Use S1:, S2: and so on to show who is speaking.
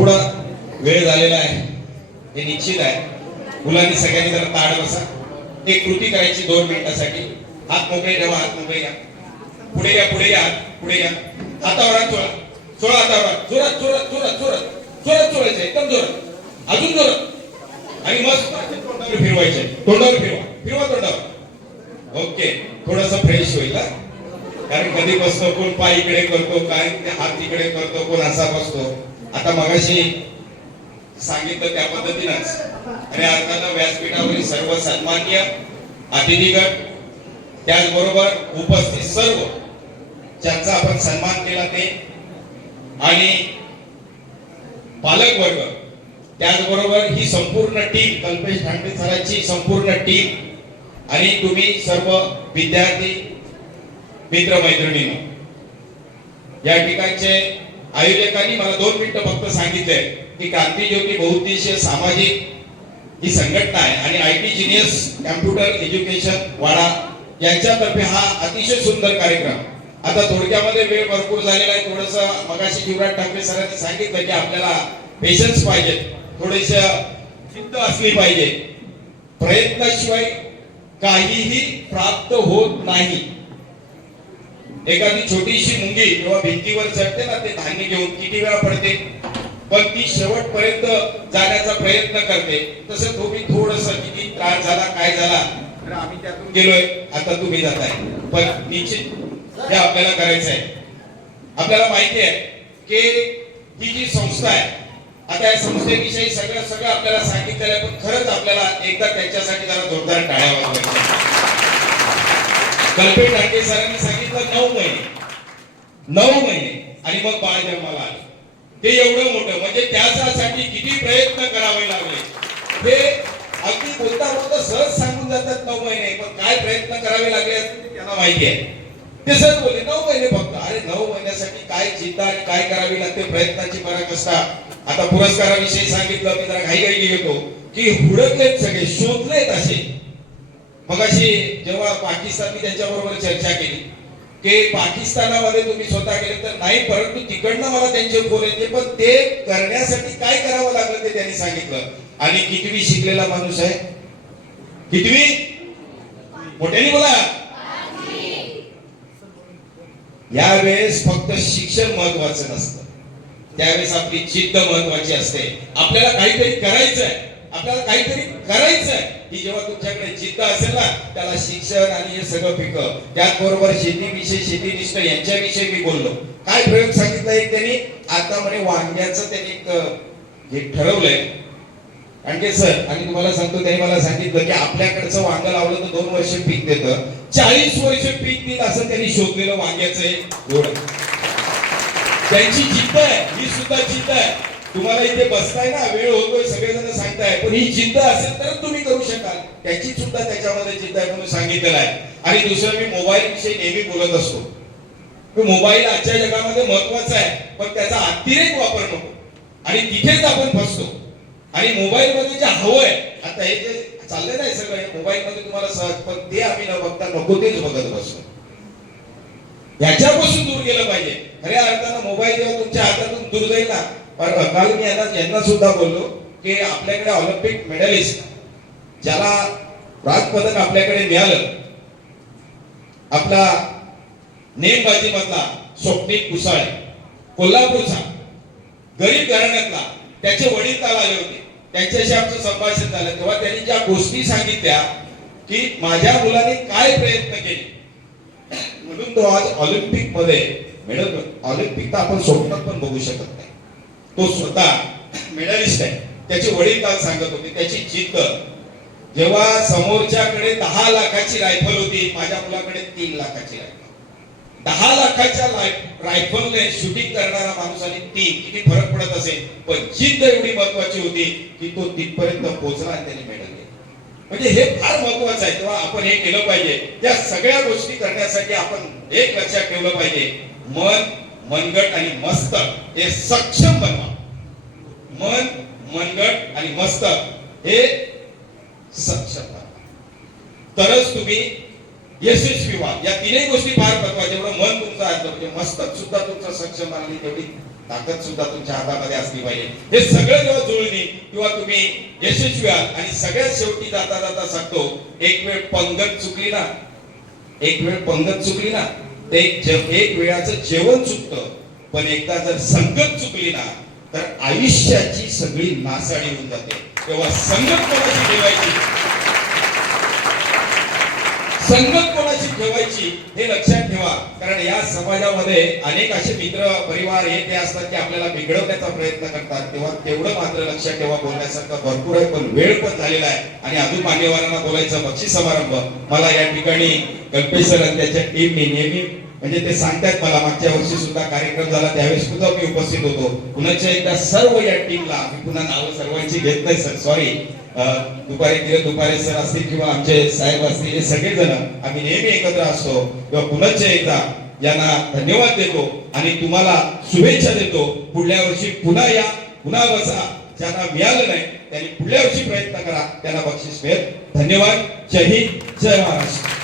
S1: थोडा वेळ झालेला आहे. हे निश्चित आहे. मुलांनी सगळ्यांनी जरा ताड बसा. एक कृती करायची दोन मिनिटासाठी. हात मोकळे ठेवा हात मोकळे या पुढे या पुढे या पुढे या हातावर हात चोळा चोळा हातावर हात. जोरात जोरात जोरात जोरात जोरात चोळायचं एकदम जोरात अजून जोरात आणि मस्त तोंडावर फिरवायचे. तोंडावर फिरवा. फिरवा तोंडावर. ओके. थोडस फ्रेश होईल कारण कधी बसतो कोण पाय इकडे करतो काय? हात इकडे करतो कोण असा बसतो. आता मगाशी सांगितलं त्या पद्धतीनंच. आणि अर्थानं व्यासपीठावरील सर्व सन्मान्य अतिथीगण त्याचबरोबर उपस्थित सर्व ज्यांचा आपण सन्मान केला ते आणि पालकवर्ग त्याचबरोबर ही संपूर्ण टीम कल्पेश ठाकरे सरांची संपूर्ण टीम आणि तुम्ही सर्व विद्यार्थी मित्र मैत्रिणींनो या ठिकाणचे आयोजकांनी मला दोन मिनिटं फक्त सांगितलंय की क्रांती ज्योती बहुउद्देशीय सामाजिक ही संघटना आहे आणि I T genius computer education Wada यांच्यातर्फे हा अतिशय सुंदर कार्यक्रम. आता थोडक्यामध्ये वेळ भरपूर झालेला आहे. थोडस मगाशी शिवराज ठाकरे सरांनी सांगितलं की आपल्याला पेशन्स पाहिजे. थोडीस जिद्द असली पाहिजे. प्रयत्नाशिवाय काहीही प्राप्त होत नाही. एखादी छोटीशी मुंगी किंवा भिंतीवर चढते ना ते धान्य घेऊन किती वेळा पडते? पण ती शेवटपर्यंत जाण्याचा प्रयत्न करते. तसं तुम्ही थोडस किती त्रास झाला काय झाला तर आम्ही त्यातून गेलोय. आता तुम्ही जाताय. पण निश्चित हे आपल्याला करायचं आहे आपल्याला माहिती आहे की ही जी संस्था आहे आता या संस्थेविषयी सगळं सगळं आपल्याला सांगितलेलं आहे पण खरंच आपल्याला एकदा त्यांच्यासाठी जरा जोरदार टाळ्या वाजवायच्या कल्पेश सरांनी सांगितलं नऊ महिने. आणि मग बाळ जन्माला आले. ते एवढं मोठं म्हणजे त्याच्यासाठी किती प्रयत्न करावे लागले? हे अगदी बोलता बोलता सहज सांगून जातात नऊ महिने. पण काय प्रयत्न करावे लागले ते त्यांना माहिती आहे. ते सहज बोलले नऊ महिने फक्त. अरे नऊ महिन्यासाठी काय चिंता आणि काय करावी लागते? प्रयत्नाची फरक असता. आता पुरस्काराविषयी सांगितलं मी जरा घाई घाई घेतो की हुडकलेत सगळे शोधलेत असे. मगाशी जेव्हा पाकिस्ताननी त्यांच्याबरोबर चर्चा केली की पाकिस्तानामध्ये तुम्ही स्वतः गेले तर नाही परंतु तिकडनं मला त्यांचे फोन येते. पण ते करण्यासाठी काय करावं लागलं ते त्यांनी सांगितलं. आणि कितवी शिकलेला माणूस आहे? कितवी? मोठ्याने बोला. यावेळेस फक्त शिक्षण महत्वाचं नसतं. त्यावेळेस आपली जिद्द महत्वाची असते. आपल्याला काहीतरी करायचं आहे आपल्याला काहीतरी करायचं आहे ही जेव्हा तुमच्याकडे जिद्द असेल ना त्याला शिक्षण आणि हे सगळं पिकं. त्याचबरोबर शेतीविषयी शेतीनिष्ठ यांच्याविषयी मी बोललो. काय प्रयोग सांगितला एक त्यांनी? आता म्हणे वांग्याचं त्यांनी एक, अं, हे ठरवलंय. आणखी सर आणि तुम्हाला सांगतो त्यांनी मला सांगितलं की आपल्याकडचं वांग लावलं तर दोन वर्ष पीक देतं. चाळीस वर्ष पीक देत असं त्यांनी शोधलेलं वांग्याचं एक एवढं त्यांची जिद्द आहे ही सुद्धा जिद्द आहे. तुम्हाला इथे बसताय ना वेळ होतोय सगळेजण सांगताय पण ही जिद्द असेल तर तुम्ही करू शकाल. त्याची सुद्धा त्याच्यामध्ये जिद्द आहे म्हणून सांगितलेलं आहे. आणि दुसरं मी मोबाईल विषयी नेहमी बोलत असतो. मोबाईल आजच्या जगामध्ये महत्त्वाचा आहे पण त्याचा अतिरेक वापर नको. आणि तिथेच आपण फसतो. आणि मोबाईल मध्ये जे हवंय आता हे जे चाललंय ना सगळं मोबाईल मध्ये तुम्हाला सहज पण ते आम्ही न बघता नको तेच बघत बसतो. ह्याच्यापासून दूर गेलं पाहिजे. खऱ्या अर्थानं मोबाईल जेव्हा तुमच्या हातातून दूर जाईल ना काल मी यांना यांना सुद्धा बोललो की आपल्याकडे ऑलिम्पिक मेडलिस्ट ज्याला राज पदक आपल्याकडे मिळालं आपला नेमबाजी मधला स्वप्निक कुसाळे कोल्हापूरचा गरीब घराण्यातला त्याचे वडील काल आले होते त्यांच्याशी आमचं संभाषण झालं तेव्हा त्यांनी ज्या गोष्टी सांगितल्या की माझ्या मुलाने काय प्रयत्न केले म्हणून तो आज ऑलिम्पिकमध्ये मेडल ऑलिम्पिक तर आपण स्वप्नात पण बघू शकत नाही. तो स्वतः मेडलिस्ट आहे. त्याचे वडील काल सांगत होते त्याची जिद्द. जेव्हा समोरच्याकडे दहा लाखाची रायफल होती माझ्या मुलाकडे तीन लाखाची रायफल दहा लाखाच्या रायफलने शूटिंग करणारा माणूस आणि तीन. किती फरक पडत असेल? पण जिद्द एवढी महत्वाची होती की तो तिथपर्यंत पोहोचला आणि त्याने मेडल म्हणजे हे फार महत्वाचं आहे. तेव्हा आपण हे केलं पाहिजे. या सगळ्या गोष्टी करण्यासाठी आपण एक लक्षात ठेवलं पाहिजे. मन मनगट आणि मस्तक हे सक्षम बनवा. मन मनगट आणि मस्तक हे सक्षम बनवा. तरच तुम्ही यशस्वी व्हा या तीनही गोष्टी फार महत्त्वाच्या जेवढं मन तुमचं आहे म्हणजे मस्तक सुद्धा तुमचं सक्षम आणि तेवढी ताकद सुद्धा तुमच्या हातामध्ये असली पाहिजे. हे सगळं जेव्हा जुळणी किंवा तुम्ही यशस्वी आहात आणि सगळ्यात शेवटी जाता जाता सांगतो एक वेळ पंगत चुकली ना एक वेळ पंगत चुकली ना ते एक एक वेळाचं जेवण चुकतं पण एकदा जर संगत चुकली ना तर आयुष्याची सगळी नासाडी होऊन जाते. तेव्हा संगत कोणाची ठेवायची. संगत कोणाची ठेवायची हे लक्षात ठेवा. कारण या समाजामध्ये अनेक असे मित्र परिवार हे ते असतात की आपल्याला बिघडवण्याचा प्रयत्न करतात. तेव्हा तेवढं मात्र लक्षात ठेवा बोलण्यासारखं भरपूर आहे पण वेळ पण झालेला आहे. आणि अजून मान्यवरांना बोलायचं बक्षीस समारंभ मला या ठिकाणी कल्पेश सर आणि त्याच्या टीमने नेहमी म्हणजे ते सांगतात मला मागच्या वर्षी सुद्धा कार्यक्रम झाला त्यावेळेस सुद्धा मी उपस्थित होतो. पुन्हा एकदा सर्व या टीमला मी पुन्हा नावं सर्वांची घेत नाही सर सॉरी दुपारी किंवा दुपारी सर असतील किंवा आमचे साहेब असतील हे सगळेजण आम्ही नेहमी एकत्र असतो. किंवा पुन्हा एकदा यांना धन्यवाद देतो आणि तुम्हाला शुभेच्छा देतो. पुढल्या वर्षी पुन्हा या पुन्हा बसा. ज्यांना मिळालं नाही त्यांनी पुढल्या वर्षी प्रयत्न करा. त्यांना बक्षीस मिळेल. धन्यवाद. जय हिंद. जय महाराष्ट्र.